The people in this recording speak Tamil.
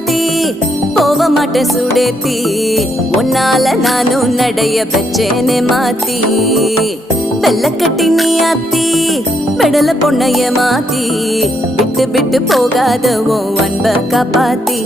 மாத்தி போக மாட்டேன் சுடேத்தி உன்னால நானும் நடைய வச்சேனே மாத்தி வெள்ளக்கட்டி நீ ஆத்தி பெடல பொண்ணைய மாத்தி விட்டு விட்டு போகாத உன் அன்ப காப்பாத்தி